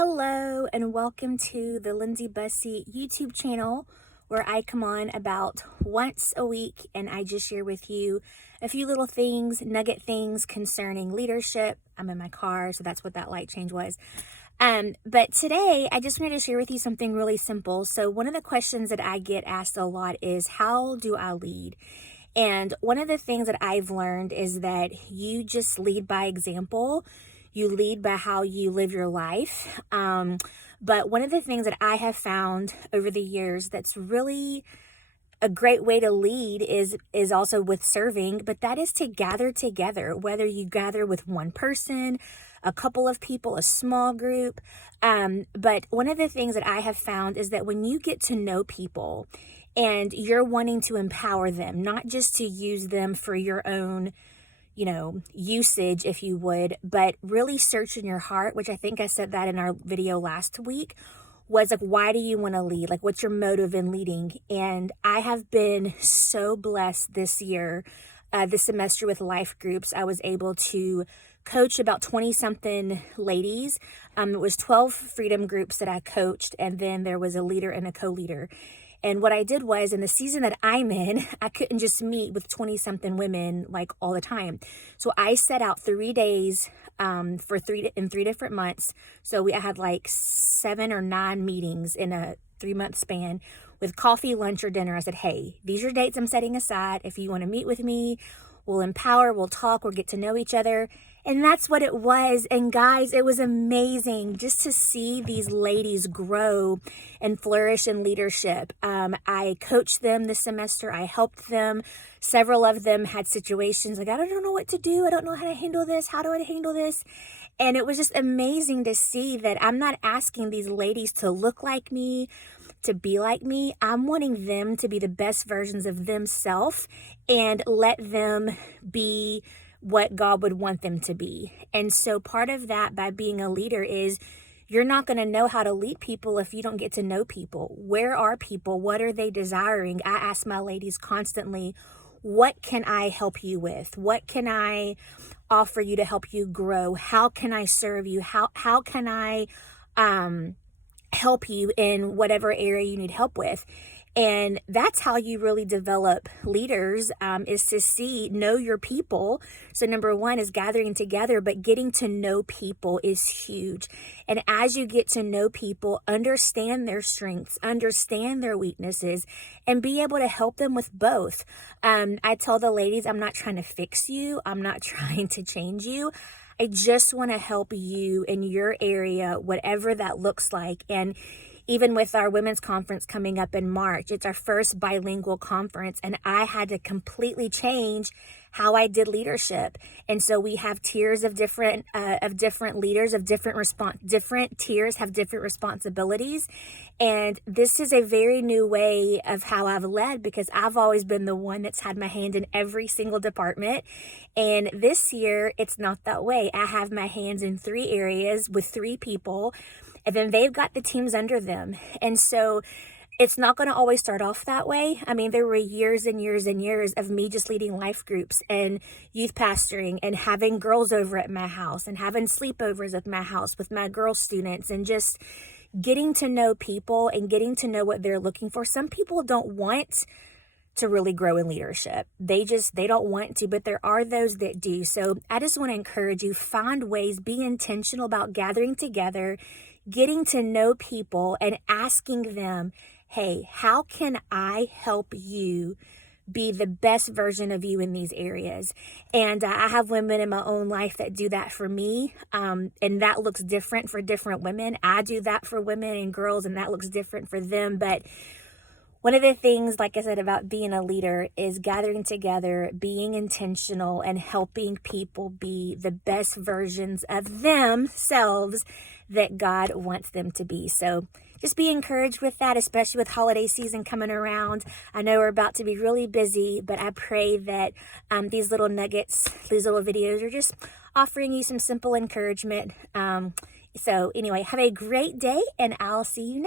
Hello and welcome to the Lindsay Bussey YouTube channel, where I come on about once a week and I just share with you a few little things, nugget things concerning leadership. I'm in my car, so that's what that light change was. But today I just wanted to share with you something really simple. So one of the questions that I get asked a lot is, how do I lead? And one of the things that I've learned is that you just lead by example. You lead by how you live your life. But one of the things that I have found over the years that's really a great way to lead is also with serving, but that is to gather together, whether you gather with one person, a couple of people, a small group. But one of the things that I have found is that when you get to know people and you're wanting to empower them, not just to use them for your own usage, if you would, but really search in your heart, which I think I said that in our video last week, was like, why do you want to lead? Like, what's your motive in leading? And I have been so blessed this year, this semester with life groups. I was able to coach about 20 something ladies. It was 12 freedom groups that I coached, and then there was a leader and a co-leader. And what I did was, in the season that I'm in, I couldn't just meet with 20 something women like all the time. So I set out 3 days in 3 different months. So I had like 7 or 9 meetings in a 3-month span with coffee, lunch, or dinner. I said, hey, these are dates I'm setting aside. If you want to meet with me, we'll empower, we'll talk, we'll get to know each other. And that's what it was. And guys, it was amazing just to see these ladies grow and flourish in leadership. I coached them this semester. I helped them. Several of them had situations like, I don't know what to do. I don't know how to handle this. How do I handle this? And it was just amazing to see that I'm not asking these ladies to look like me, to be like me. I'm wanting them to be the best versions of themselves and let them be what God would want them to be. And so part of that, by being a leader, is you're not going to know how to lead people if you don't get to know people. Where are people? What are they desiring? I ask my ladies constantly, what can I help you with? What can I offer you to help you grow? How can I serve you? How can I help you in whatever area you need help with? And that's how you really develop leaders, is to know your people. So number one is gathering together, but getting to know people is huge. And as you get to know people, understand their strengths, understand their weaknesses, and be able to help them with both. I tell the ladies, I'm not trying to fix you. I'm not trying to change you. I just want to help you in your area, whatever that looks like. And even with our women's conference coming up in March, it's our first bilingual conference, and I had to completely change how I did leadership. And so we have tiers of different leaders of different tiers have different responsibilities. And this is a very new way of how I've led, because I've always been the one that's had my hand in every single department. And this year, it's not that way. I have my hands in 3 areas with 3 people, and then they've got the teams under them. And so it's not going to always start off that way. I mean, there were years and years and years of me just leading life groups and youth pastoring and having girls over at my house and having sleepovers at my house with my girl students, and just getting to know people and getting to know what they're looking for. Some people don't want to really grow in leadership. They don't want to, but there are those that do. So I just want to encourage you, find ways, be intentional about gathering together, getting to know people, and asking them, hey, how can I help you be the best version of you in these areas? And I have women in my own life that do that for me. And that looks different for different women. I do that for women and girls, and that looks different for them. But one of the things, like I said, about being a leader is gathering together, being intentional, and helping people be the best versions of themselves that God wants them to be. So just be encouraged with that, especially with holiday season coming around. I know we're about to be really busy, but I pray that these little nuggets, these little videos, are just offering you some simple encouragement. So anyway, have a great day, and I'll see you next.